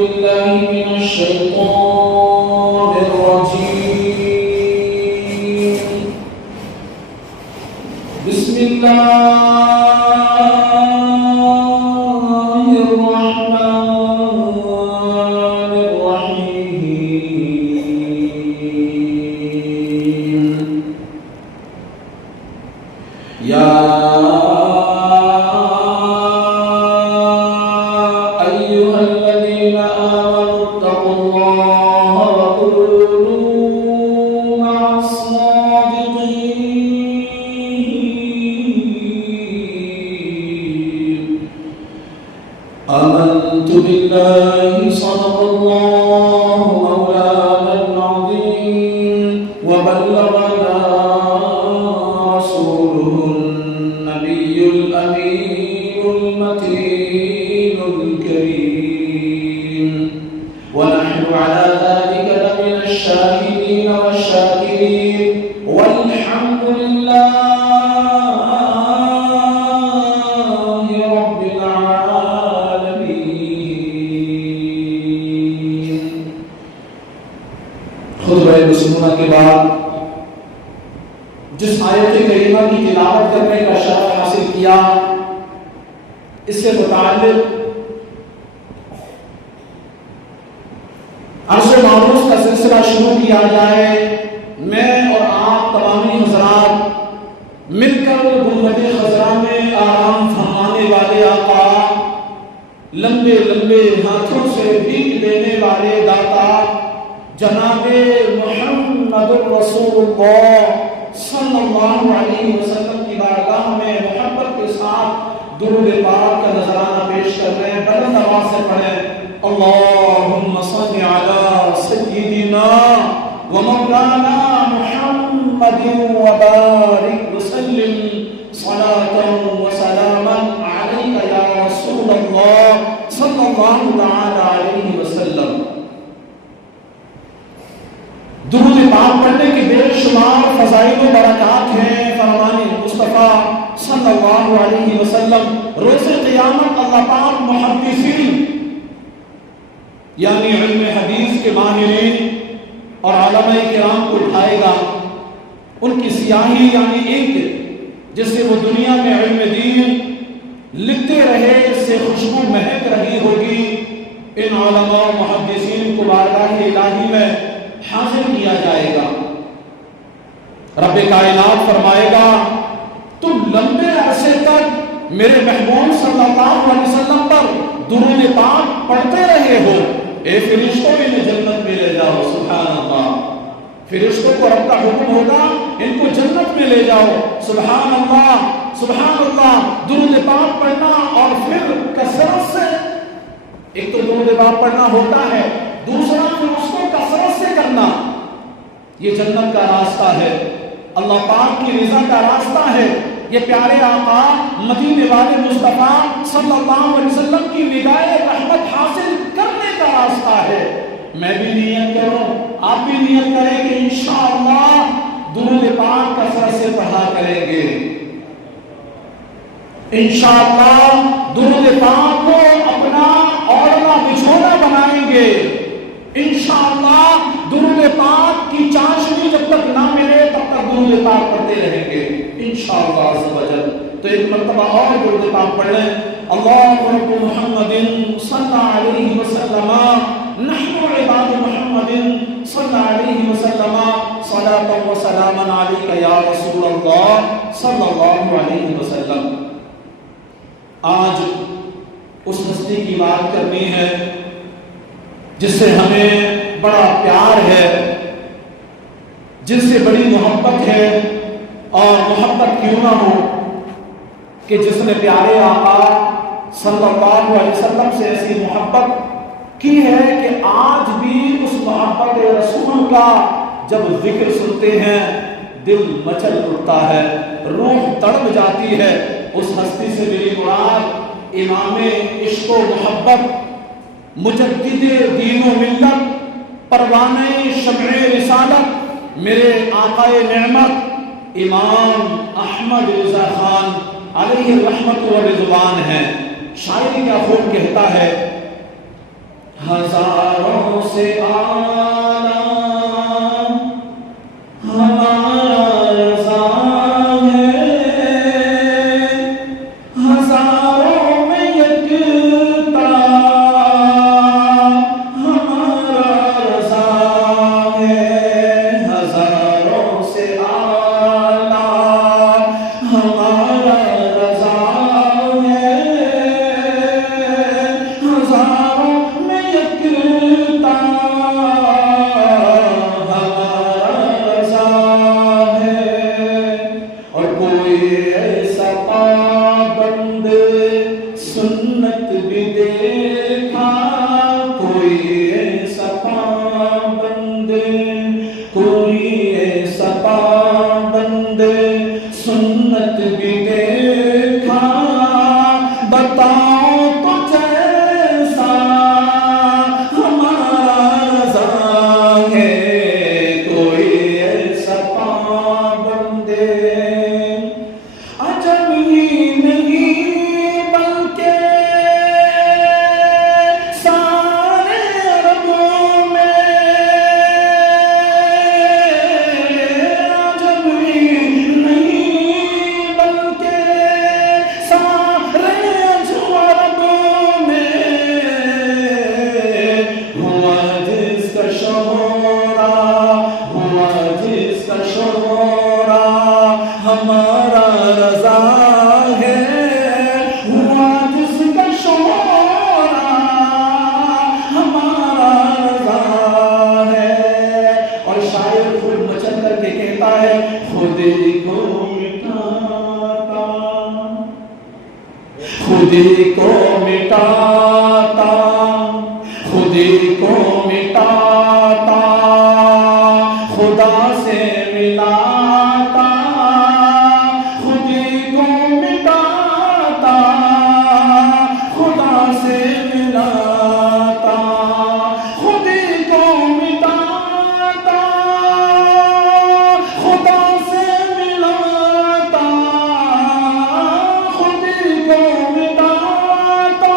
بالله من الشيطان الرجيم. بسم الله الرحمن الرحيم. يا أيها الذين آمنوا اتقوا الله وكونوا مع الصادقين. آمنت بالله صدق الله مولانا العظيم وبلغنا رسوله النبي الأمين المتين الكريم، ونحن على ذلك لمن الشاهدين والشاكرين، والحمد لله رب العالمين. خطبہ مسلمہ کے بعد جس آیت کریمہ کی تلاوت کرنے کا شرف حاصل کیا، اس سے متعلق عرض و معروض کا سلسلہ شروع کیا جائے. میں اور آپ تمامی حضرات مل کر گنبد خضرا میں آرام فرمانے والے آقا، لمبے لمبے ہاتھوں سے بھیک دینے والے داتا جناب محمد رسول اللہ صلی اللہ علیہ وسلم کی بارگاہ میں محبت کے ساتھ درود پاک کا نذرانہ پیش کر رہے ہیں. بلند آواز سے پڑھیں اللہم صل علی سیدنا و مولانا محمد وبارک وسلم صلاۃ و سلاما علیک یا رسول اللہ صلی اللہ تعالی علیہ وسلم. درود پاک پڑھنے کے بے شمار فضائل و برکات ہیں. فرمان مصطفیٰ صلی اللہ علیہ وسلم روز قیامت اللہ پاک محدثین یعنی علم حدیث کے ماہرین اور علماء کرام کو اٹھائے گا. ان کی سیاہی یعنی ایک جس سے وہ دنیا میں علم دین لکھتے رہے، اس سے خوشبو مہک رہی ہوگی. ان علماء و محدثین کو بارگاہ الہی میں حاضر کیا جائے گا. رب کائنات فرمائے گا تم لمبے عرصے تک میرے محبوب صلی اللہ علیہ وسلم پر درود پاک پڑھتے رہے ہو، اے فرشتوں انہیں جنت میں لے جاؤ. سبحان اللہ. فرشتوں کو رب کا حکم ہوگا ان کو جنت میں لے جاؤ. سبحان اللہ سبحان اللہ. درود پاک پڑھنا اور پھر کثرت سے، ایک تو درود پاک پڑھنا ہوتا ہے، دوسرا پھر اس کو کثرت سے کرنا. یہ جنت کا راستہ ہے، اللہ پاک کی رضا کا راستہ ہے. یہ پیارے آقا مدینے والے مصطفیٰ صلی اللہ علیہ وسلم کی نگاہ رحمت حاصل کرنے کا راستہ ہے. میں بھی نیت کروں، آپ بھی نیت کریں کہ انشاءاللہ درود پاک کثرت سے پڑھا کریں گے. انشاءاللہ درود پاک کو اپنا اوڑھنا بچھونا بنائیں گے. انشاءاللہ درود پاک کی چاشنی جب تک نہ ملے تب تک درود پاک پڑھتے رہیں گے انشاءاللہ عز و جل. تو ایک مرتبہ اور درود پاک پڑھ لیں. اللہم رب محمد صلی علیہ وسلم نحن عباد محمد صلی علیہ وسلم صلاۃ و سلاما علیک یا رسول اللہ صلی اللہ علیہ وسلم. آج اس ہستی کی بات کرنی ہے جس سے ہمیں بڑا پیار ہے، جن سے بڑی محبت ہے. اور محبت کیوں نہ ہو کہ جس نے پیارے آقا صلی اللہ علیہ وسلم سے ایسی محبت کی ہے کہ آج بھی اس محبت رسول کا جب ذکر سنتے ہیں دل مچل اٹھتا ہے، روح تڑپ جاتی ہے. اس ہستی سے میری مراد امام عشق و محبت، مجدد دین و ملت، پروانہ شمع رسالت، میرے آقا نعمت امام احمد رضا خان علیہ رحمت و رضوان ہیں. شاعری کا خوب کہتا ہے ہزاروں سے اعلیٰ ہمارا رضا ہے، ہزاروں میں یکتا ہمارا رضا ہے، ہزاروں سے اعلیٰ ہمارا رضا ہے، ہزاروں میں یکتا ہمارا رضا ہے۔ اور کوئی ایسا پابند سنت بھی دیکھا، کوئی ایسا پابند، کوئی ایسا پابند سنت بھی دیکھا، بتاؤ تو جیسا ہمارا رضا ہے، کوئی ایسا پابند عجب ہی نہیں بلکہ سارے عربوں میں، عجب ہی نہیں بلکہ سارے عربوں میں، ہوا جس کا شعرا، ہوا جس کا شعرا ہمارا رضا ہے، ہوا جس کا شعرا ہمارا رضا ہے۔ اور شاعر خود مچل کر کے کہتا ہے، خود ہی کو مٹاتا، خود ہی کو مٹاتا، خود ہی کو مٹاتا، خدا سے ملاتا، خود ہی کو مٹاتا، خدا سے ملاتا، خود ہی کو مٹاتا، خدا سے ملاتا، خود ہی کو مٹاتا،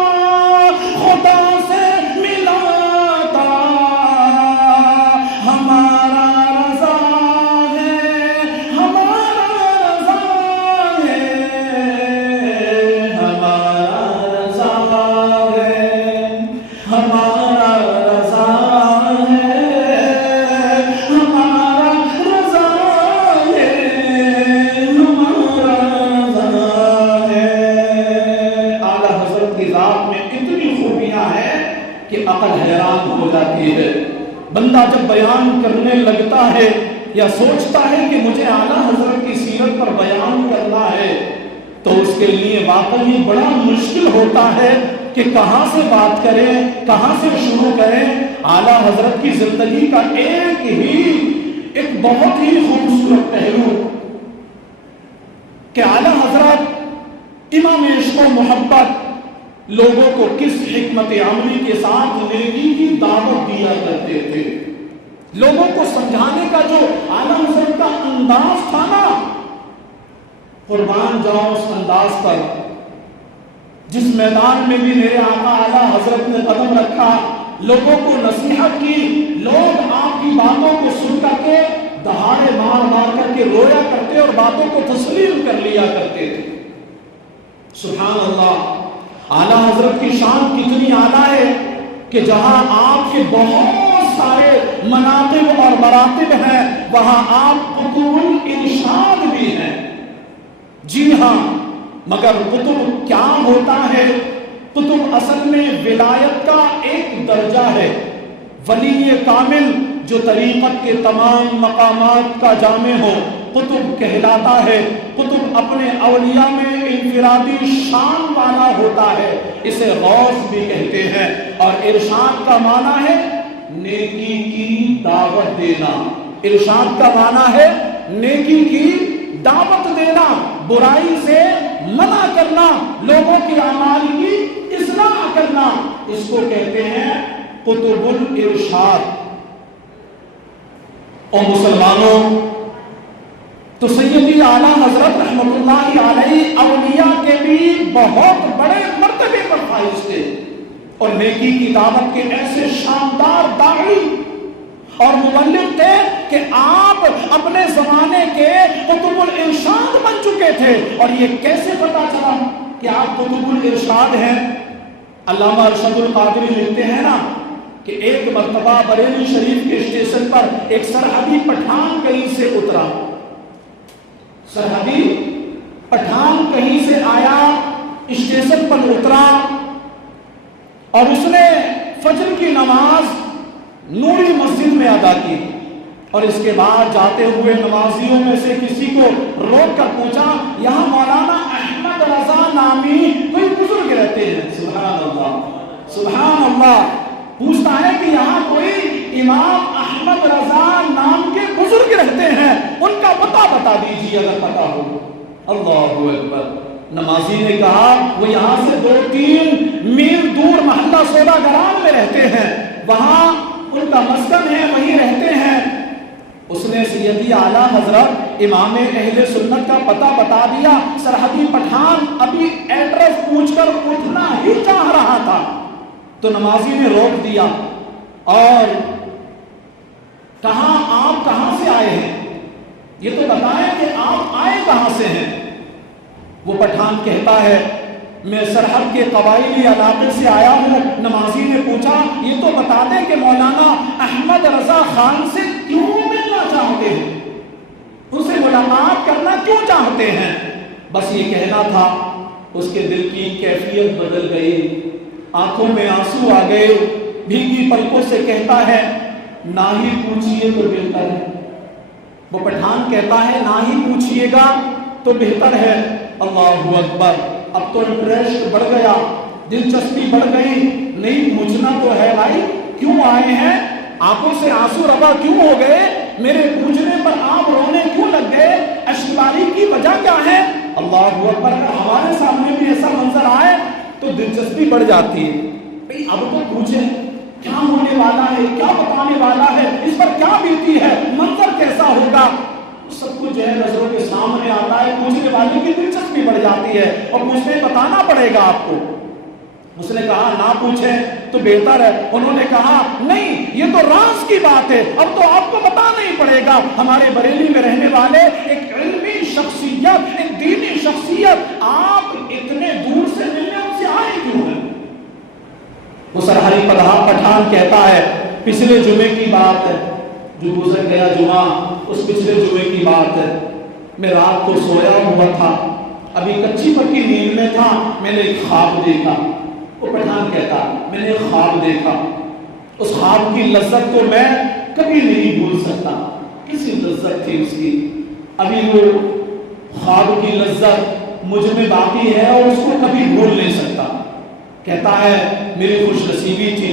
خدا سے ملاتا، ہمارا رضا ہے، ہمارا رضا ہے، ہمارا رضا ہے، ہمارا رضا ہے، ہمارا رضا ہے، ہمارا رضا ہے۔ اعلیٰ حضرت کی ذات میں اتنی خوبیاں ہیں کہ عقل حیران ہو جاتی ہے۔ بندہ جب بیان کرنے لگتا ہے یا سوچتا ہے کہ مجھے اعلیٰ حضرت کی سیرت پر بیان کرنا ہے، تو اس کے لیے واقعی بڑا مشکل ہوتا ہے کہ کہاں سے بات کریں، کہاں سے شروع کریں۔ اعلیٰ حضرت کی زندگی کا ایک بہت ہی خوبصورت پہلو کہ اعلیٰ حضرت امام عشق و محبت لوگوں کو کس حکمت عملی کے ساتھ نیکی کی دعوت دیا کرتے تھے، لوگوں کو سمجھانے کا جو اعلیٰ حضرت کا انداز تھا نا، قربان جاؤں اس انداز پر۔ جس میدان میں بھی میرے آقا اعلیٰ حضرت نے قدم رکھا، لوگوں کو نصیحت کی، لوگ آپ کی باتوں کو سن کر کے دہاڑے مار مار کر کے رویا کرتے اور باتوں کو تسلیم کر لیا کرتے تھے۔ سبحان اللہ، اعلیٰ حضرت کی شان کتنی اعلیٰ ہے کہ جہاں آپ کے بہت سارے مناقب اور مراتب ہیں، وہاں آپ قطب الارشاد بھی ہیں۔ جی ہاں، مگر قطب کیا ہوتا ہے؟ قطب اصل میں ولایت کا ایک درجہ ہے۔ ولی کامل جو طریقت کے تمام مقامات کا جامع ہو، قطب کہلاتا ہے۔ قطب اپنے اولیاء میں انفرادی شان والا ہوتا ہے، اسے غوث بھی کہتے ہیں۔ اور ارشاد کا معنی ہے نیکی کی دعوت دینا۔ ارشاد کا معنی ہے نیکی کی دعوت دینا، برائی سے منع کرنا، لوگوں کی اعمال کی اصلاح کرنا، اس کو کہتے ہیں قطب الارشاد۔ اور مسلمانوں، تو سیدی اعلیٰ حضرت رحمت اللہ علیہ اولیاء کے بھی بہت بڑے مرتبے پر فائز تھے۔ اور نیکی کی دعوت کے ایسے شاندار داعی اور مبلغ تھے کہ آپ اپنے زمانے کے قطب الارشاد بن چکے تھے. اور یہ کیسے پتا چلا کہ آپ قطب الارشاد ہیں؟ علامہ ارشد القادری لکھتے ہیں نا کہ ایک مرتبہ بریلی شریف کے اسٹیشن پر ایک سرحدی پٹھان کہیں سے اترا. سرحدی پٹھان کہیں سے آیا، اسٹیشن پر اترا اور اس نے فجر کی نماز نوری مسجد میں ادا کی. اور اس کے بعد جاتے ہوئے نمازیوں میں سے کسی کو روک کر پوچھا، یہاں مولانا احمد رضا نامی کوئی بزرگ رہتے ہیں؟ سبحان اللہ، سبحان اللہ. پوچھتا ہے کہ یہاں کوئی امام احمد رضا نام کے بزرگ رہتے ہیں، ان کا پتہ بتا دیجیے اگر پتہ ہو. اللہ اکبر. نمازی نے کہا وہ یہاں سے 2-3 میل دور محلہ سوداگران میں رہتے ہیں، وہاں ان کا مسکن ہے، وہیں رہتے ہیں. اس نے سیدی اعلیٰ حضرت امام اہل سنت کا پتہ بتا دیا. سرحدی پٹھان ابھی ایڈریس پوچھ کر اٹھنا ہی چاہ رہا تھا تو نمازی نے روک دیا اور کہا آپ کہاں سے آئے ہیں؟ یہ تو بتائیں کہ آپ آئے کہاں سے ہیں؟ وہ پٹھان کہتا ہے میں سرحد کے قبائلی علاقے سے آیا ہوں. نمازی نے پوچھا یہ تو بتا دیں کہ مولانا احمد رضا خان سے کیوں ملنا چاہتے ہیں، ان سے ملاقات کرنا کیوں چاہتے ہیں؟ بس یہ کہنا تھا. اس کے دل کی کیفیت بدل گئی، آنکھوں میں آنسو آ گئے، بھیگی پلکوں سے کہتا ہے نہ ہی پوچھئے تو بہتر ہے. وہ پٹھان کہتا ہے نہ ہی پوچھئے گا تو بہتر ہے. اللہ اکبر. اب تو انٹریسٹ بڑھ گیا، دلچسپی بڑھ گئی. نہیں پوچھنا تو ہے بھائی، کیوں آئے ہیں؟ آنکھوں سے آنسو روا کیوں ہو گئے؟ میرے پوچھنے پر آپ رونے کیوں لگ گئے؟ اشکباری کی وجہ کیا ہے؟ اللہ اکبر. ہمارے سامنے بھی ایسا منظر آئے تو دلچسپی بڑھ جاتی ہے. بھئی اب تو پوچھیں کیا ہونے والا ہے، کیا بتانے والا ہے، اس پر کیا بیتی ہے، منظر کیسا ہوگا، سب کچھ جو ہے نظروں کے سامنے آتا ہے. پوچھنے والے کی دلچسپی بڑھ جاتی ہے اور پوچھنے بتانا پڑے گا آپ کو. اس نے کہا نہ پوچھیں تو بہتر ہے. انہوں نے کہا نہیں یہ تو راز کی بات ہے، اب تو آپ کو بتانا ہی پڑے گا. ہمارے بریلی میں رہنے والے ایک علمی شخصیت، ایک دینی شخصیت، آپ اتنے دور سے ملنے ان سے آئے کیوں ہیں؟ وہ سرحدی پٹھان کہتا ہے پچھلے جمعے کی بات ہے، جو گزر گیا جمعہ، اس پچھلے جمعے کی بات ہے. میں رات کو سویا ہوا تھا، ابھی کچی پکی نیند میں تھا، میں نے ایک خواب دیکھا. وہ پٹھان کہتا میں نے ایک خواب دیکھا، اس خواب کی لذت کو میں کبھی نہیں بھول سکتا. کسی لذت تھی اس کی، ابھی وہ خواب کی لذت مجھ میں باقی ہے اور اس کو کبھی بھول نہیں سکتا. کہتا ہے میری خوش نصیبی تھی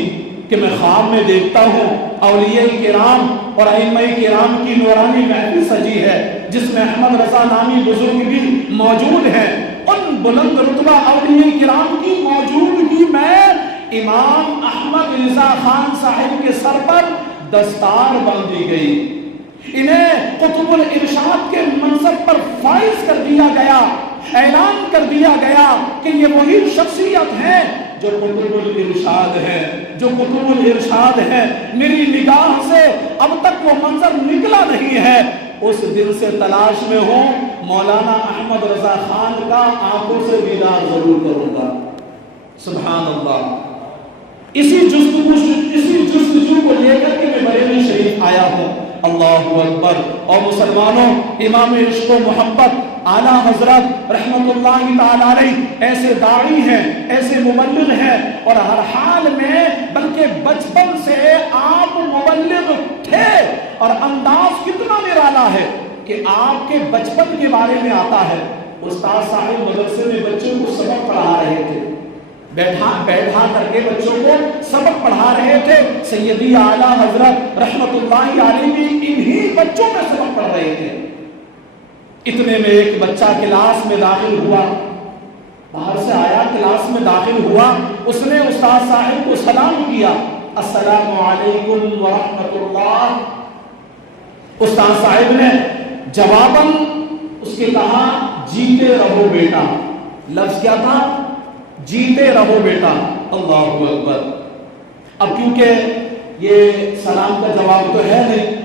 کہ میں خواب میں دیکھتا ہوں اولیاء کرام اور ائمہ کرام کی نورانی محفل سجی ہے جس میں احمد رضا نامی بزرگ بھی موجود ہیں. ان بلند رتبہ اولیاء کرام کی موجودگی میں امام احمد رضا خان صاحب کے سر پر دستار باندھی گئی. انہیں قطب الارشاد کے منصب پر فائز کر دیا گیا. اعلان کر دیا گیا کہ یہ وہی شخصیت ہے جو قطب الارشاد ہے، جو قطب الارشاد ہے. میری نگاہ سے اب تک وہ منظر نکلا نہیں ہے. اس دن سے تلاش میں ہوں مولانا احمد رضا خان کا آنکھوں سے دیدار ضرور کروں گا. سبحان اللہ. اسی جستجو کو لے کر کے میں بریلی شریف آیا ہوں. اللہ اکبر. اور مسلمانوں، امام عشق و محبت اعلیٰ حضرت رحمت اللہ تعالی علیہ ایسے داعی ہیں، ایسے مبلغ ہیں، اور ہر حال میں بلکہ بچپن سے آپ مبلغ تھے. اور انداز کتنا نرالا ہے کہ آپ کے بچپن کے بارے میں آتا ہے. استاد صاحب مدرسے میں بچوں کو سبق پڑھا رہے تھے، بیٹھا کر کے بچوں کو سبق پڑھا رہے تھے. سیدی اعلیٰ حضرت رحمت اللہ علیہ بھی انہی بچوں میں سبق پڑھ رہے تھے. اتنے میں ایک بچہ کلاس میں داخل ہوا، باہر سے آیا، کلاس میں داخل ہوا. اس نے استاد صاحب کو سلام کیا، السلام علیکم ورحمۃ اللہ. استاد صاحب نے جواباً اس کے کہا جیتے رہو بیٹا. لفظ کیا تھا؟ جیتے رہو بیٹا۔ اللہ اکبر۔ اب کیونکہ یہ سلام کا جواب تو ہے نہیں،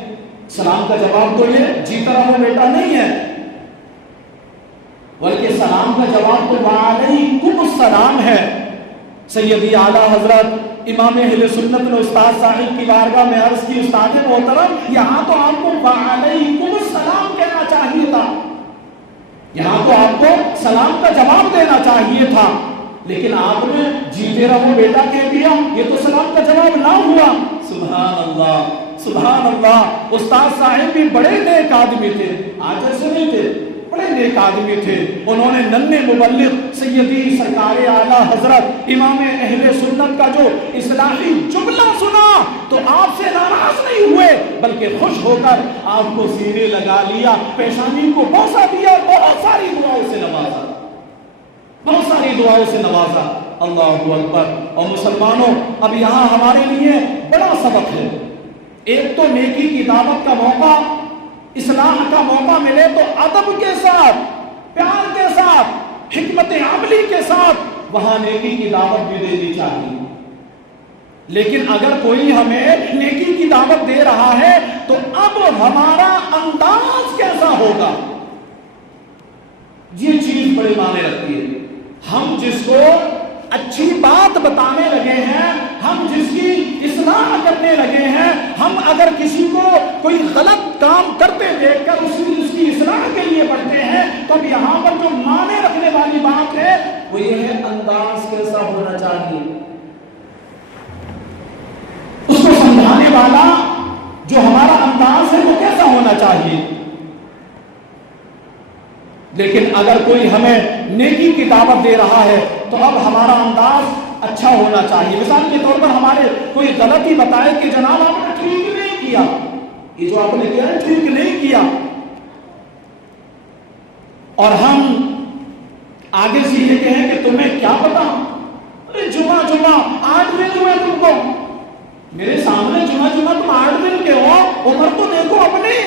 سلام کا جواب تو یہ جیتا رہو بیٹا نہیں ہے، بلکہ سلام کا جواب تو وعلیکم السلام ہے۔ سیدی اعلیٰ حضرت امام اہل سنت نے استاد صاحب کی بارگاہ میں عرض کی، استاد محترم یہاں تو آپ کو وعلیکم السلام کہنا چاہیے تھا، یہاں تو آپ کو سلام کا جواب دینا چاہیے تھا، لیکن آپ نے جیتے رہو بیٹا کہہ دیا، یہ تو سلام کا جواب نہ ہوا۔ سبحان اللہ، سبحان اللہ۔ استاد صاحب بھی بڑے نیک آدمی تھے، آج ایسے نہیں تھے، بڑے نیک آدمی تھے۔ انہوں نے ننھے مبلغ سیدی سرکار اعلیٰ حضرت امام اہل سنت کا جو اصلاحی جملہ سنا تو آپ سے ناراض نہیں ہوئے، بلکہ خوش ہو کر آپ کو سینے لگا لیا، پیشانی کو بوسہ دیا، بہت ساری دعاؤں سے نوازا، بہت ساری دعاؤں سے نوازا۔ اللہ اکبر۔ اور مسلمانوں، اب یہاں ہمارے لیے بڑا سبق ہے۔ ایک تو نیکی کی دعوت کا موقع، اصلاح کا موقع ملے تو ادب کے ساتھ، پیار کے ساتھ، حکمت عملی کے ساتھ وہاں نیکی کی دعوت بھی دینی چاہیے۔ لیکن اگر کوئی ہمیں نیکی کی دعوت دے رہا ہے تو اب ہمارا انداز کیسا ہوگا، یہ چیز بڑے معنی رکھتی ہے۔ ہم جس کو اچھی بات بتانے لگے ہیں، ہم جس کی اصلاح کرنے لگے ہیں، ہم اگر کسی کو کوئی غلط کام کرتے دیکھ کر اس کی اصلاح کے لیے بڑھتے ہیں تو اب یہاں پر جو معنی رکھنے والی بات ہے وہ یہ ہے انداز کیسا ہونا چاہیے، اس کو سمجھانے والا جو ہمارا انداز ہے وہ کیسا ہونا چاہیے۔ لیکن اگر کوئی ہمیں نیکی کی دعوت دے رہا ہے تو اب ہمارا انداز اچھا ہونا چاہیے۔ مثال کے طور پر ہمارے کوئی غلطی بتائے کہ جناب آپ نے ٹھیک نہیں کیا، یہ جو آپ نے کیا ہے ٹھیک نہیں کیا، اور ہم آگے سے یہ کہیں کہ تمہیں کیا پتا، ارے جمعہ 8 دن ہوئے تم کو، میرے سامنے جمعہ تم 8 دن کے ہو، عمر تو دیکھو اپنی،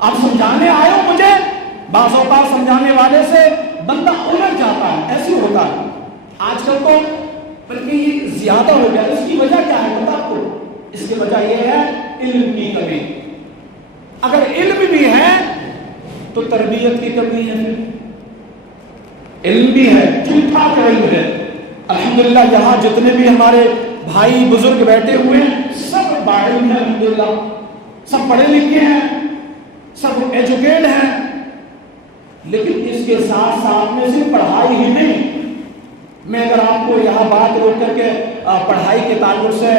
آپ سمجھانے آئے ہو مجھے۔ بعض اوقات سمجھانے والے سے بندہ الجھ جاتا ہے، ایسے ہوتا ہے آج کل تو، بلکہ یہ زیادہ ہو گیا۔ اس کی وجہ کیا ہے پتہ آپ کو؟ اس کی وجہ یہ ہے علم کی کمی۔ اگر علم بھی ہے تو تربیت کی کمی ہے، علم بھی ہے، ٹھیک ٹھاک علم ہے، الحمدللہ یہاں جتنے بھی ہمارے بھائی بزرگ بیٹھے ہوئے ہیں سب باعلم ہیں، الحمدللہ سب پڑھے لکھے ہیں، سب ایجوکیٹ ہیں، لیکن اس کے ساتھ ساتھ میں صرف پڑھائی ہی نہیں۔ میں اگر آپ کو یہاں بات روک کر کے پڑھائی کے تعلق سے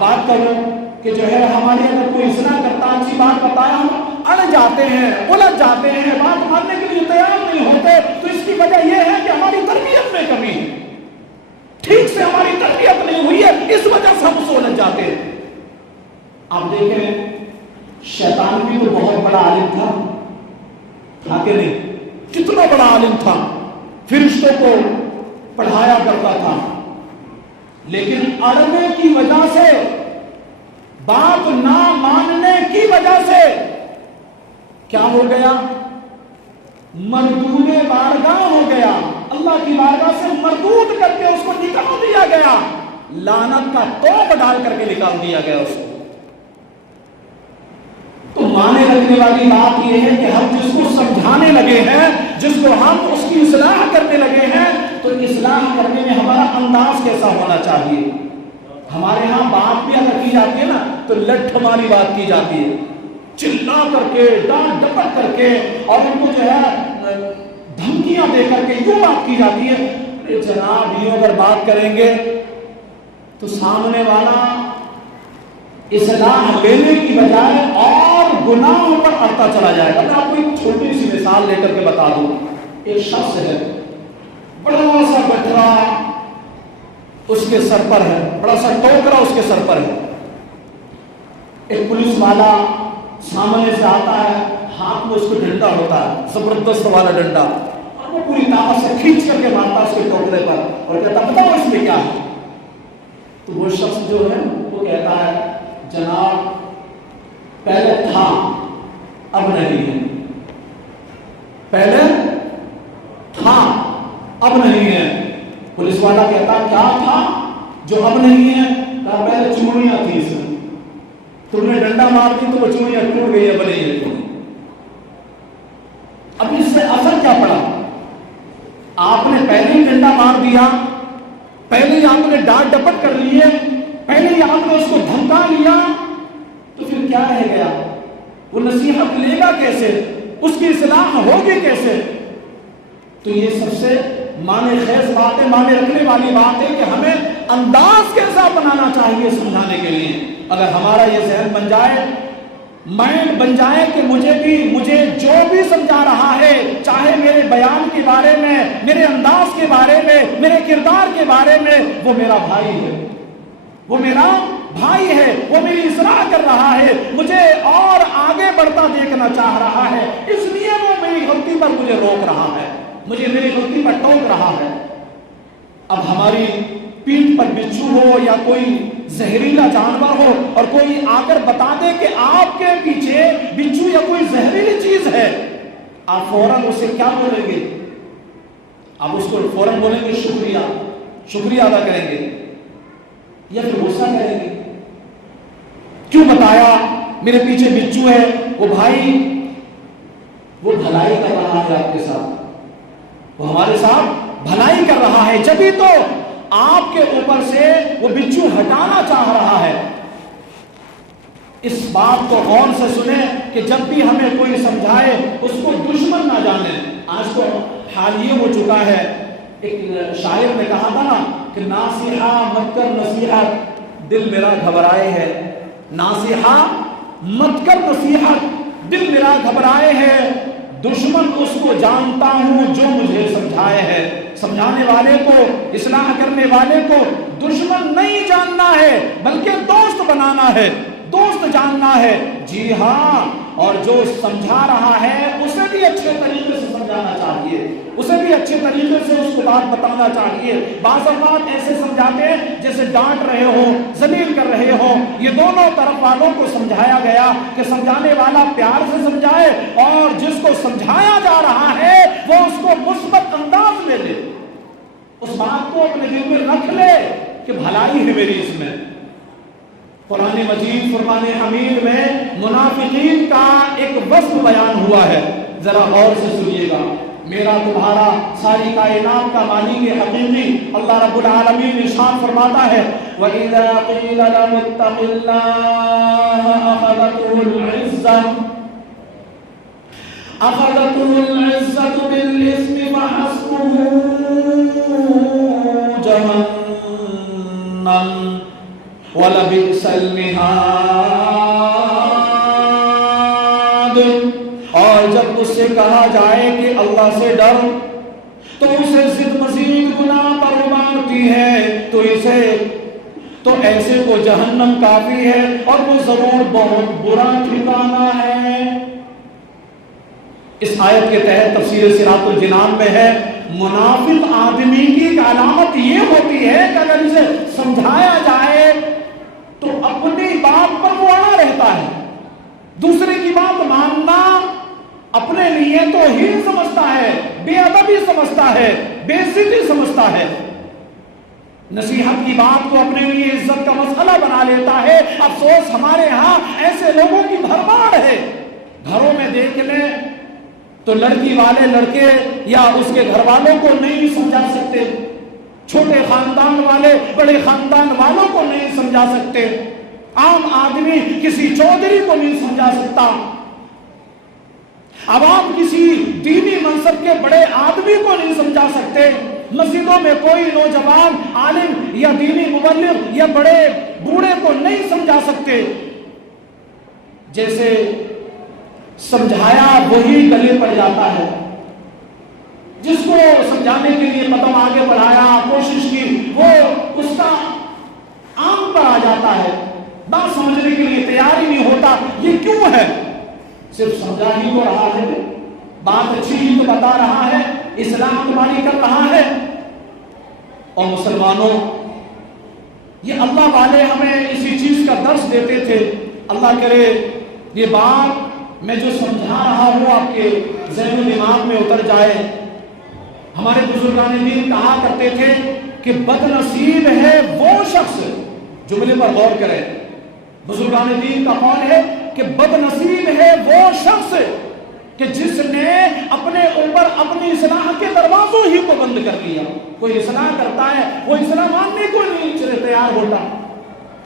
بات کروں کہ جو ہے ہماری اگر کوئی اصلاح کرتا اچھی بات بتایا ہم اڑ جاتے ہیں، الجھ جاتے ہیں، بات ماننے کے لیے تیار نہیں ہوتے، تو اس کی وجہ یہ ہے کہ ہماری تربیت میں کمی ہے، ٹھیک سے ہماری تربیت نہیں ہوئی ہے، اس وجہ سے ہم الجھ جاتے ہیں۔ آپ دیکھیں شیطان بھی تو بہت بڑا عالم تھا کہ نہیں؟ کتنا بڑا عالم تھا، فرشتوں کو پڑھایا کرتا تھا، لیکن اڑنے کی وجہ سے، بات نہ ماننے کی وجہ سے کیا ہو گیا؟ مردود بارگاہ ہو گیا، اللہ کی بارگاہ سے مردود کر کے اس کو نکال دیا گیا، لعنت کا توپ ڈال کر کے نکال دیا گیا اس کو۔ تو مانے رکھنے والی بات یہ ہے کہ ہم جس کو سمجھانے لگے ہیں، جس کو ہم اس کی اصلاح کرنے لگے ہیں، تو اصلاح کرنے میں ہمارا انداز کیسا ہونا چاہیے۔ ہمارے ہاں بات بھی اگر کی جاتی ہے نا تو لٹھ ماری بات کی جاتی ہے، چلا کر کے، ڈانٹ ڈپٹ کر کے، اور ان کو جو ہے دھمکیاں دے کر کے یوں بات کی جاتی ہے۔ جناب یوں اگر بات کریں گے تو سامنے والا اصلاح لینے کی بجائے اور گناہوں پر اڑتا چلا جائے گا۔ میں آپ کو ایک چھوٹی سی مثال لے کر کے بتا دوں۔ ایک شخص ہے، بڑا سا گٹھرا اس کے سر پر ہے، بڑا سا ٹوکرا اس کے سر پر ہے۔ ایک پولیس والا سامنے سے آتا ہے، ہاتھ میں اس کو ڈنڈا ہوتا ہے، زبردست والا ڈنڈا، اور وہ پوری طاقت سے کھینچ کر کے مارتا اس کے ٹوکرے پر اور کہتا بتاؤ اس میں کیا ہے۔ تو وہ شخص جو ہے وہ کہتا ہے جناب پہلے تھا اب نہیں ہے، پہلے تھا اب نہیں ہے. پولیس والا کہتا کیا تھا جو اب نہیں ہے؟ کہا پہلے چوڑیاں تھی اس میں، تم نے ڈنڈا مار دی تو وہ چوڑیاں ٹوٹ گئی، اب نہیں ہے. اب اس سے اثر کیا پڑا؟ آپ نے پہلے ہی ڈنڈا مار دیا، پہلے ہی آپ نے ڈانٹ ڈپٹ کر لیے، پہلے ہی آپ نے اس کو دھمکا لیا، تو پھر کیا رہ گیا؟ وہ نصیحت لے گا کیسے؟ اس کی اصلاح ہوگی کیسے؟ تو یہ سب سے معنی خیز بات ہے، معنی رکھنے والی بات ہے کہ ہمیں انداز کیسا بنانا چاہیے سمجھانے کے لیے. اگر ہمارا یہ ذہن بن جائے، مائنڈ بن جائے کہ مجھے جو بھی سمجھا رہا ہے، چاہے میرے بیان کے بارے میں، میرے انداز کے بارے میں، میرے کردار کے بارے میں، وہ میرا بھائی ہے، وہ میرا بھائی ہے، وہ میری اصلاح کر رہا ہے، مجھے اور آگے بڑھتا دیکھنا چاہ رہا ہے، اس لیے وہ میری غلطی پر مجھے روک رہا ہے، مجھے میری غلطی پر ٹوک رہا ہے. اب ہماری پیٹھ پر بچھو ہو یا کوئی زہریلا جانور ہو اور کوئی آ کر بتا دے کہ آپ کے پیچھے بچھو یا کوئی زہریلی چیز ہے، آپ فوراً اسے کیا بولیں گے؟ آپ اس کو فوراً بولیں گے شکریہ ادا کریں گے یا پھر غصہ کریں گے؟ کیوں بتایا میرے پیچھے بچھو ہے؟ وہ بھائی وہ بھلائی کر رہا ہے آپ کے ساتھ، وہ ہمارے ساتھ بھلائی کر رہا ہے، جبھی تو آپ کے اوپر سے وہ بچھو ہٹانا چاہ رہا ہے. اس بات کو غور سے سنیں کہ جب بھی ہمیں کوئی سمجھائے اس کو دشمن نہ جانے. آج تو حال یہ ہو چکا ہے، ایک شاعر نے کہا تھا نا کہ ناصیحہ مت کر نصیحت دل میرا گھبرائے ہے، ناصیحہ مت کر نصیحت دل میرا گھبرائے ہے، دشمن اس کو جانتا ہوں جو مجھے سمجھائے ہے. سمجھانے والے کو، اصلاح کرنے والے کو دشمن نہیں جاننا ہے بلکہ دوست بنانا ہے، دوست جاننا ہے. جی ہاں، اور جو سمجھا رہا ہے اسے بھی اچھے طریقے سے سمجھانا چاہیے، اسے بھی اچھے طریقے سے اس کو بات بتانا چاہیے. بعض اوقات ایسے سمجھاتے ہیں جیسے ڈانٹ رہے ہو، ذلیل کر رہے ہو. یہ دونوں طرف والوں کو سمجھایا گیا کہ سمجھانے والا پیار سے سمجھائے اور جس کو سمجھایا جا رہا ہے وہ اس کو مثبت انداز میں لے، اس بات کو اپنے دل میں رکھ لے کہ بھلائی ہے میری اس میں. قرآن مجید فرقان حمید میں منافقین کا ایک وصف بیان ہوا ہے، ذرا غور سے سنیے گا. میرا تمہارا ساری کائنات کا مالک حقیقی اللہ رب العالمین ارشاد فرماتا ہے وَإِذَا قِيلَ لَهُ اتَّقِ اللَّهَ أَخَذَتْهُ الْعِزَّةُ بِالْإِثْمِ فَحَسْبُهُ جَهَنَّمُ وَلَبِئْسَ الْمِهَادُ. اور جب اس سے کہا جائے کہ اللہ سے ڈر تو اسے ضد مزید گناہ پر ابھارتی ہے، تو ایسے کو جہنم کافی ہے اور وہ ضرور بہت برا ٹھکانہ ہے. اس آیت کے تحت تفسیر صراط الجنان میں ہے منافق آدمی کی علامت یہ ہوتی ہے کہ اگر اسے سمجھایا جائے تو اپنی بات پر وہ اڑا رہتا ہے، دوسرے کی بات ماننا اپنے لیے تو ہی سمجھتا ہے، بے ادبی سمجھتا ہے، بے عزتی سمجھتا ہے، نصیحت کی بات کو اپنے لیے عزت کا مسئلہ بنا لیتا ہے. افسوس ہمارے ہاں ایسے لوگوں کی بھرمار ہے. گھروں میں دیکھ لیں تو لڑکی والے لڑکے یا اس کے گھر والوں کو نہیں سمجھا سکتے، چھوٹے خاندان والے بڑے خاندان والوں کو نہیں سمجھا سکتے، عام آدمی کسی چودھری کو نہیں سمجھا سکتا، عوام کسی دینی منصب کے بڑے آدمی کو نہیں سمجھا سکتے، مسجدوں میں کوئی نوجوان عالم یا دینی مبلغ یا بڑے بوڑھے کو نہیں سمجھا سکتے. جیسے سمجھایا وہی گلے پڑ جاتا ہے، جس کو سمجھانے کے لیے قدم آگے بڑھایا، کوشش کی، وہ اس کا آنکھ پر آ جاتا ہے، بات سمجھنے کے لیے تیار ہی نہیں ہوتا. یہ کیوں ہے؟ صرف سمجھا ہی تو رہا ہے، بات اچھی ہی تو بتا رہا ہے، اسلام تمہاری کر رہا ہے. اور مسلمانوں، یہ اللہ والے ہمیں اسی چیز کا درس دیتے تھے. اللہ کرے یہ بات میں جو سمجھا رہا ہوں آپ کے ذہن و دماغ میں اتر جائے. ہمارے بزرگان دین کہا کرتے تھے کہ بد نصیب ہے وہ شخص، جملے پر غور کریں، بزرگان دین کا قول ہے کہ بد نصیب ہے وہ شخص کہ جس نے اپنے اوپر اپنی اصلاح کے دروازوں ہی کو بند کر لیا۔ کوئی اصلاح کرتا ہے وہ اصلاح ماننے کو نہیں تیار ہوتا،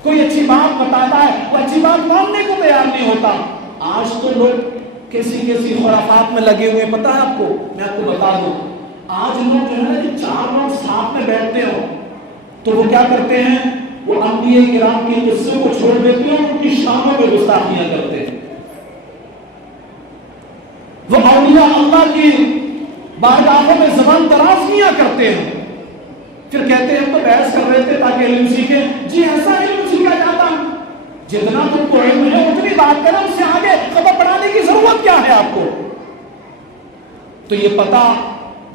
کوئی اچھی بات بتاتا ہے وہ اچھی بات ماننے کو تیار نہیں ہوتا۔ آج تو لوگ کیسی خرافات میں لگے ہوئے، پتہ ہے آپ کو، میں آپ کو بتا دوں، آج لوگ جو ہے کہ 4 لوگ ساتھ میں بیٹھتے ہو تو وہ کیا کرتے ہیں، وہ انبیاء کرام کے قصے کو چھوڑ دیتے ہیں، ان کی شانوں میں گستاخیاں کرتے ہیں، وہ اولیاء اللہ کی بارگاہوں میں زبان درازیاں کرتے ہیں، پھر کہتے ہیں ہم تو بحث کر رہے تھے تاکہ علم سیکھیں۔ جی ایسا علم سیکھا جاتا، جتنا تم کو علم ہے اتنی بات کریں، اس سے آگے خبر پڑھانے کی ضرورت کیا ہے آپ کو؟ تو یہ پتا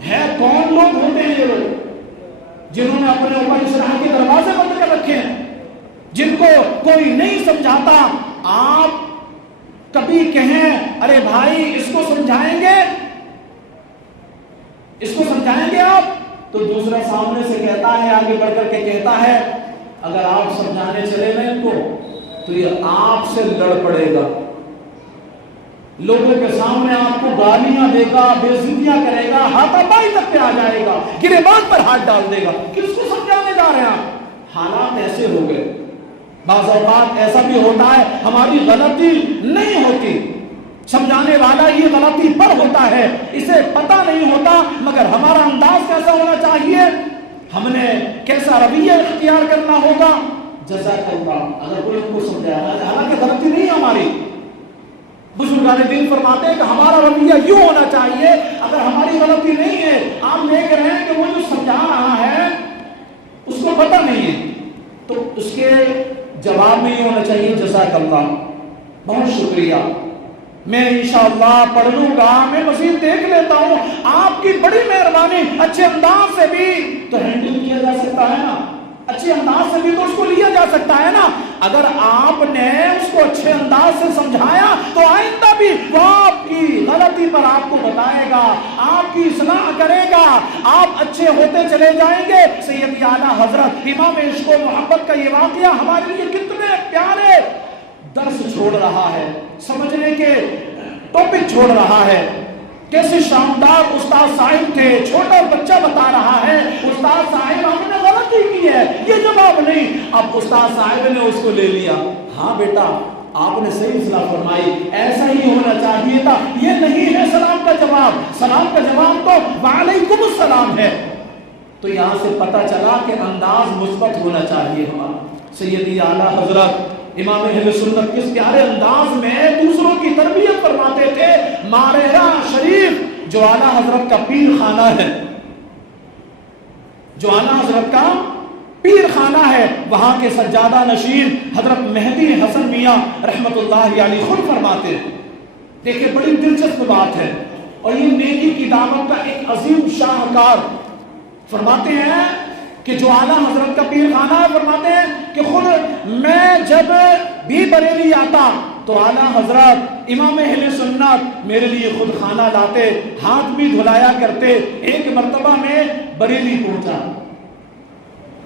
ہے کون لوگ ہوتے ہیں یہ لوگ جنہوں نے اپنے اوپر اصلاح کے دروازے بند کر رکھے ہیں، جن کو کوئی نہیں سمجھاتا۔ آپ کبھی کہیں ارے بھائی اس کو سمجھائیں گے، اس کو سمجھائیں گے آپ، تو دوسرا سامنے سے کہتا ہے، آگے بڑھ کر کے کہتا ہے اگر آپ سمجھانے چلے نا ان کو تو یہ آپ سے لڑ پڑے گا، لوگوں کے سامنے آپ کو گالیاں دے گا، بے عزتیاں کرے گا، ہاتھا پائی تک پہ آ جائے گا، گریبان پر ہاتھ ڈال دے گا۔ کس کو سمجھانے جا رہے ہیں آپ؟ حالات ایسے ہو گئے۔ بعض اوقات ایسا بھی ہوتا ہے ہماری غلطی نہیں ہوتی، سمجھانے والا یہ غلطی پر ہوتا ہے، اسے پتہ نہیں ہوتا، مگر ہمارا انداز کیسا ہونا چاہیے، ہم نے کیسا رویہ اختیار کرنا ہوگا۔ جزاک اللہ، اگر کوئی ہم کو سمجھایا، حالانکہ غلطی نہیں ہماری، بزرگان دین فرماتے ہیں کہ ہمارا رویہ یوں ہونا چاہیے، اگر ہماری غلطی نہیں ہے، آپ دیکھ رہے ہیں کہ وہ جو سمجھا رہا ہے اس کو پتہ نہیں ہے، تو اس کے جواب میں یہ ہونا چاہیے جزاک اللہ، بہت شکریہ، میں انشاءاللہ پڑھ لوں گا، میں مزید دیکھ لیتا ہوں، آپ کی بڑی مہربانی، اچھے انداز سے بھی تو ہینڈل کیا جا سکتا ہے نا، اچھے انداز سے بھی تو اس کو لیا جا سکتا ہے نا۔ اگر آپ نے اس کو اچھے انداز سے سمجھایا تو آئندہ بھی وہ آپ کی غلطی پر آپ کو بتائے گا، آپ کی اصلاح کرے گا، آپ اچھے ہوتے چلے جائیں گے۔ سید اعلیٰ حضرت امام عشق و محبت کا یہ واقعہ ہمارے لیے کتنے پیارے درس چھوڑ رہا ہے، سمجھنے کے ٹاپک چھوڑ رہا ہے۔ کیسے شاندار استاد صاحب تھے، چھوٹا بچہ بتا رہا ہے استاد صاحب ہم نے غلطی کی ہے، یہ جواب نہیں، اب استاد صاحب نے اس کو لے لیا، ہاں بیٹا آپ نے صحیح اصلاح فرمائی، ایسا ہی ہونا چاہیے تھا، یہ نہیں ہے سلام کا جواب، سلام کا جواب تو وعلیکم السلام ہے۔ تو یہاں سے پتہ چلا کہ انداز مثبت ہونا چاہیے ہمارا۔ سیدی اعلیٰ حضرت امام اہل سنت کس پیارے انداز میں دوسروں کی تربیت فرماتے تھے۔ ماریرہ شریف جو اعلیٰ حضرت کا پیر خانہ ہے، جو اعلیٰ حضرت کا پیر خانہ ہے، وہاں کے سجادہ نشین حضرت مہدی حسن میاں رحمت اللہ علیہ خود فرماتے ہیں، دیکھیں بڑی دلچسپ بات ہے، اور یہ نیکی کی دعوت کا ایک عظیم شاہکار، فرماتے ہیں کہ جو اعلیٰ حضرت کا پیر خانہ ہے، فرماتے ہیں کہ خود میں جب بھی بریلی آتا تو اعلیٰ حضرت امام اہل سنت میرے لیے خود کھانا لاتے، ہاتھ بھی دھلایا کرتے۔ ایک مرتبہ میں بریلی پہنچا،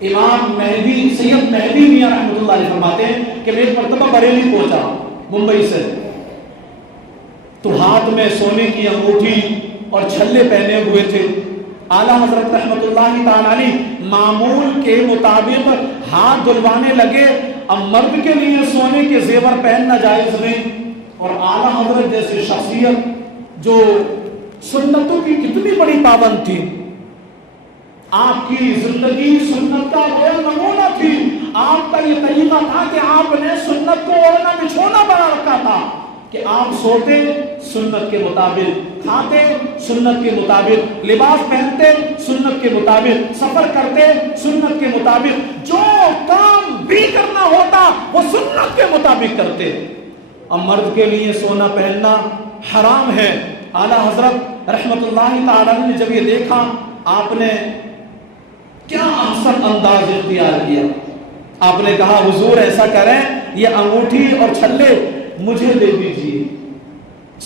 امام مہدی سید مہدی میاں رحمۃ اللہ علیہ فرماتے ہیں کہ میں ایک مرتبہ بریلی پہنچا ممبئی سے، تو ہاتھ میں سونے کی انگوٹھی اور چھلے پہنے ہوئے تھے۔ اعلیٰ حضرت رحمت اللہ تعالی علیہ معمول کے مطابق ہاتھ دھلوانے لگے، اب مرد کے لیے سونے کے زیور پہننا جائز نہیں، اور اعلیٰ حضرت جیسی شخصیت جو سنتوں کی کتنی بڑی پابند تھی، آپ کی زندگی سنت کا غیر نمونہ تھی، آپ کا یہ طریقہ تھا کہ آپ نے سنت کو اوڑھنا بچھونا بنا رکھا تھا کہ آپ سوتے سنت کے مطابق، کھاتے سنت کے مطابق، لباس پہنتے سنت کے مطابق، سفر کرتے سنت کے مطابق، جو کام بھی کرنا ہوتا وہ سنت کے مطابق کرتے۔ اب مرد کے لیے سونا پہننا حرام ہے۔ اعلیٰ حضرت رحمت اللہ تعالی نے جب یہ دیکھا، آپ نے کیا احسن انداز اختیار کیا، آپ نے کہا حضور ایسا کریں، یہ انگوٹھی اور چھلے مجھے دے دیجیے۔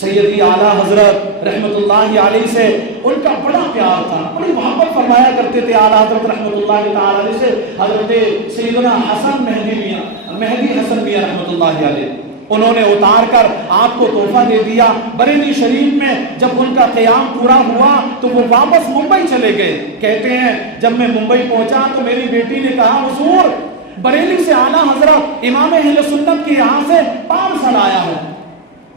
سیدی اعلیٰ حضرت رحمت اللہ علیہ سے ان کا بڑا پیار تھا، بڑی محبت فرمایا کرتے تھے اعلیٰ حضرت رحمت اللہ تعالی علیہ سے حضرت سیدنا حسن مہدی حسن میاں رحمت اللہ علیہ۔ انہوں نے اتار کر آپ کو تحفہ دے دیا۔ بریلی شریف میں جب ان کا قیام پورا ہوا تو وہ واپس ممبئی چلے گئے۔ کہتے ہیں جب میں ممبئی پہنچا تو میری بیٹی نے کہا حضور بریلی سے اعلیٰ حضرت امام اہل سنت کے یہاں سے پارسل آیا ہے،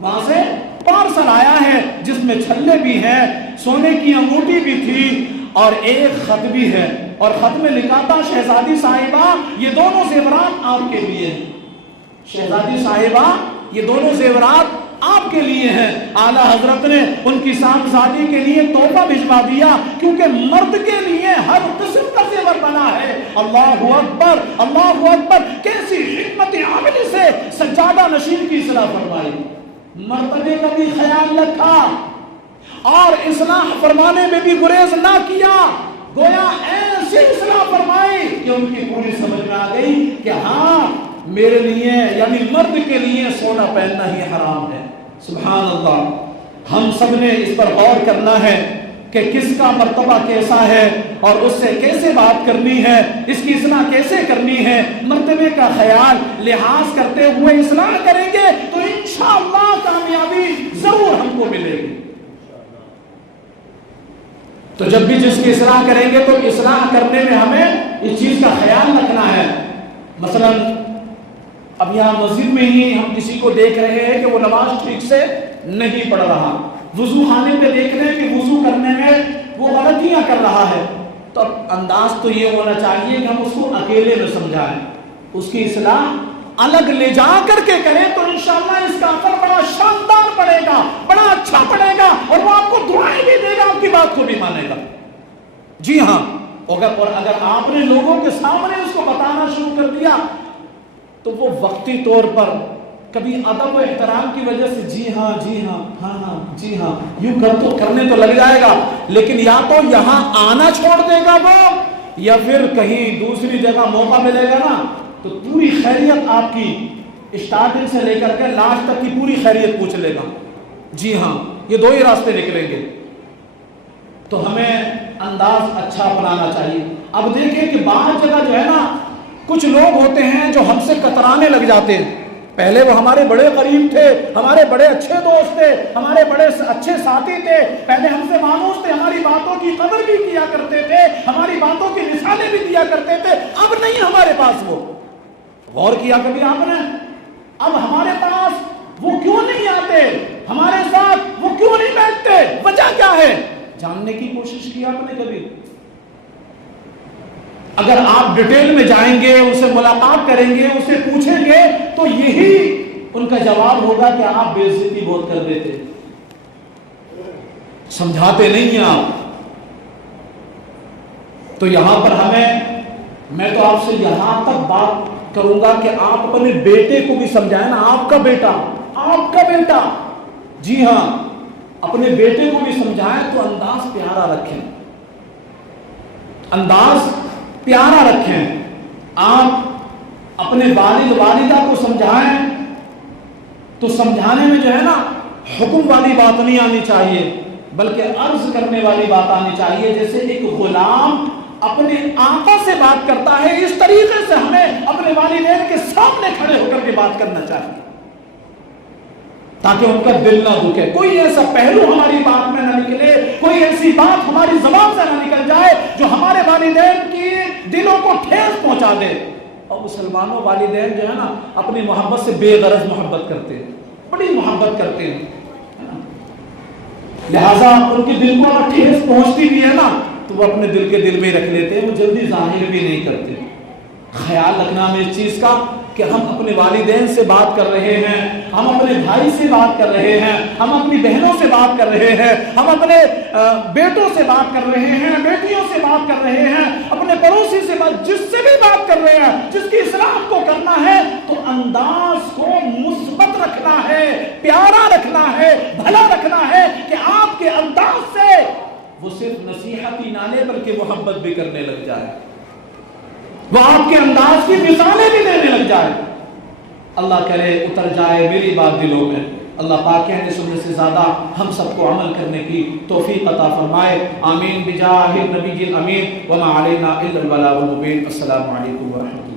وہاں سے پارسل آیا ہے جس میں چھلے بھی ہیں، سونے کی انگوٹھی بھی تھی اور ایک خط بھی ہے، اور خط میں لکھا تھا شہزادی صاحبہ یہ دونوں زیورات آپ کے لیے ہیں، شہزادی صاحبہ یہ دونوں زیورات آپ کے لیے ہیں۔ اعلیٰ حضرت نے ان کی صاحبزادی کے لیے تحفہ بھجوا دیا، کیونکہ مرد کے لیے ہر قسم کا زیور بنا ہے۔ اللہ اکبر، اللہ اکبر، کیسی حکمت عملی سے سجادہ نشین کی اصلاح فرمائی، مرتبے کا بھی خیال رکھا اور اصلاح فرمانے میں بھی گریز نہ کیا، گویا ایسی اصلاح فرمائی کہ ان کی پوری سمجھ میں آ گئی کہ ہاں میرے لیے یعنی مرد کے لیے سونا پہننا ہی حرام ہے۔ سبحان اللہ، ہم سب نے اس پر غور کرنا ہے کہ کس کا مرتبہ کیسا ہے اور اس سے کیسے بات کرنی ہے، اس کی اصلاح کیسے کرنی ہے۔ مرتبے کا خیال لحاظ کرتے ہوئے اصلاح کریں گے تو انشاءاللہ کامیابی ضرور ہم کو ملے گی۔ تو جب بھی جس کی اصلاح کریں گے تو اصلاح کرنے میں ہمیں اس چیز کا خیال رکھنا ہے۔ مثلا اب یہاں مسجد میں ہی ہم کسی کو دیکھ رہے ہیں کہ وہ نماز ٹھیک سے نہیں پڑھ رہا، وضو خانے پہ دیکھ رہے ہیں کہ وضو کرنے میں وہ غلطیاں کر رہا ہے، تو اب انداز تو یہ ہونا چاہیے کہ ہم اس کو اکیلے میں سمجھائیں، اس کی اصلاح الگ لے جا کر کے کریں تو انشاءاللہ اس کا اثر بڑا شاندار پڑے گا، بڑا اچھا پڑے گا، اور وہ آپ کو دعائیں بھی دے گا، آپ کی بات کو بھی مانے گا۔ جی ہاں، اور اگر آپ نے لوگوں کے سامنے اس کو بتانا شروع کر دیا تو وہ وقتی طور پر کبھی ادب و احترام کی وجہ سے جی ہاں جی ہاں ہاں ہاں جی ہاں یوں کرنے تو لگ جائے گا، لیکن یا تو یہاں آنا چھوڑ دے گا وہ، یا پھر کہیں دوسری جگہ موقع ملے گا نا تو پوری خیریت آپ کی اسٹارٹنگ سے لے کر کے لاسٹ تک کی پوری خیریت پوچھ لے گا۔ جی ہاں، یہ دو ہی راستے نکلیں گے۔ تو ہمیں انداز اچھا اپنانا چاہیے۔ اب دیکھیں کہ بعض جگہ جو ہے نا کچھ لوگ ہوتے ہیں جو ہم سے کترانے لگ جاتے ہیں، پہلے وہ ہمارے بڑے قریب تھے، ہمارے بڑے اچھے دوست تھے، ہمارے بڑے اچھے ساتھی تھے، پہلے ہم سے مانوس تھے، ہماری باتوں کی قدر بھی کیا کرتے تھے، ہماری باتوں کی مثالیں بھی دیا کرتے تھے، اب نہیں ہمارے پاس وہ۔ غور کیا کبھی آپ نے؟ اب ہمارے پاس وہ کیوں نہیں آتے، ہمارے ساتھ وہ کیوں نہیں بیٹھتے، وجہ کیا ہے؟ جاننے کی کوشش کی آپ نے کبھی؟ اگر آپ ڈیٹیل میں جائیں گے، ان سے ملاقات کریں گے، ان سے پوچھیں گے تو یہی ان کا جواب ہوگا کہ آپ بے عزتی بہت کر دیتے، سمجھاتے نہیں ہیں آپ۔ تو یہاں پر میں تو آپ سے یہاں تک بات کروں گا کہ آپ اپنے بیٹے کو بھی سمجھائیں نا، آپ کا بیٹا، جی ہاں، اپنے بیٹے کو بھی سمجھائیں تو انداز پیارا رکھیں، انداز پیارا رکھیں۔ آپ اپنے والد والدہ کو سمجھائیں تو سمجھانے میں جو ہے نا حکم والی بات نہیں آنی چاہیے، بلکہ عرض کرنے والی بات آنی چاہیے۔ جیسے ایک غلام اپنے آقا سے بات کرتا ہے، اس طریقے سے ہمیں اپنے والدین کے سامنے کھڑے ہو کر کے بات کرنا چاہیے تاکہ ان کا دل نہ دکھے، کوئی ایسا پہلو ہماری بات میں نہ نکلے، کوئی ایسی بات ہماری زبان سے نہ نکل جائے جو ہمارے والدین کی دلوں کو ٹھیس پہنچا دے۔ اور مسلمانوں والدین جو ہے نا اپنی محبت سے بے غرض محبت کرتے ہیں، بڑی محبت کرتے ہیں، لہذا ان کے دل کو اگر ٹھیس پہنچتی بھی ہے نا تو وہ اپنے دل کے دل میں رکھ لیتے ہیں، وہ جلدی ظاہر بھی نہیں کرتے۔ خیال رکھنا ہمیں اس چیز کا کہ ہم اپنے والدین سے بات کر رہے ہیں، ہم اپنے بھائی سے بات کر رہے ہیں، ہم اپنی بہنوں سے بات کر رہے ہیں، ہم اپنے بیٹوں سے بات کر رہے ہیں، بیٹیوں سے بات کر رہے ہیں، اپنے پڑوسی سے جس سے بھی بات کر رہے ہیں، جس کی اصلاح کو کرنا ہے تو انداز کو مثبت رکھنا ہے، پیارا رکھنا ہے، بھلا رکھنا ہے کہ آپ کے انداز سے وہ صرف نصیحت ہی نہ لے بلکہ محبت بھی کرنے لگ جائے، وہ آپ کے انداز کی مثالیں بھی دینے لگ جائے۔ اللہ کرے اتر جائے میری بات دلوں میں۔ اللہ پاک کہنے سننے سے زیادہ ہم سب کو عمل کرنے کی توفیق عطا فرمائے. آمین بجاہ النبی الامین وما علینا الا البلاغ المبین. السلام علیکم ورحمۃ اللہ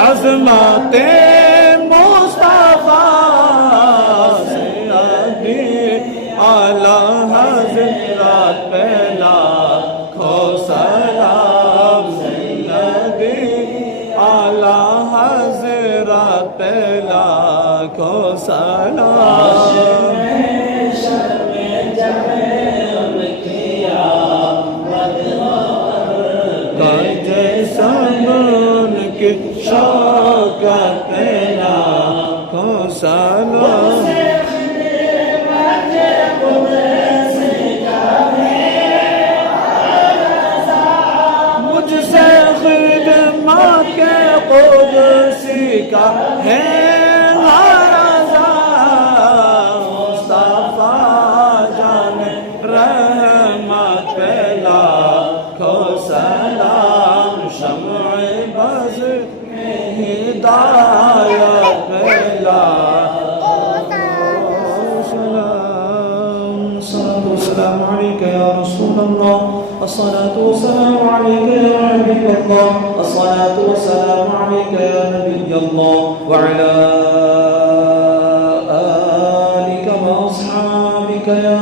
عظمت مصطفیٰ سے ابھی اعلیٰ حضرت پہ لاکھوں سلام. اعلیٰ حضرت پہ لاکھوں سلام. شوکت پہ لاکھوں سلام. مجھ سے خدمت کے قدسی کا ہے رضا. مصطفیٰ جان رحمت پہ لاکھوں سلام. شمع بز ہدایت پہ لاکھوں سلام. الصلاة والسلام عليك يا رسول الله. الصلاة والسلام عليك يا حبيب الله. الصلاة والسلام عليك يا نبي الله وعلى آلك وأصحابك يا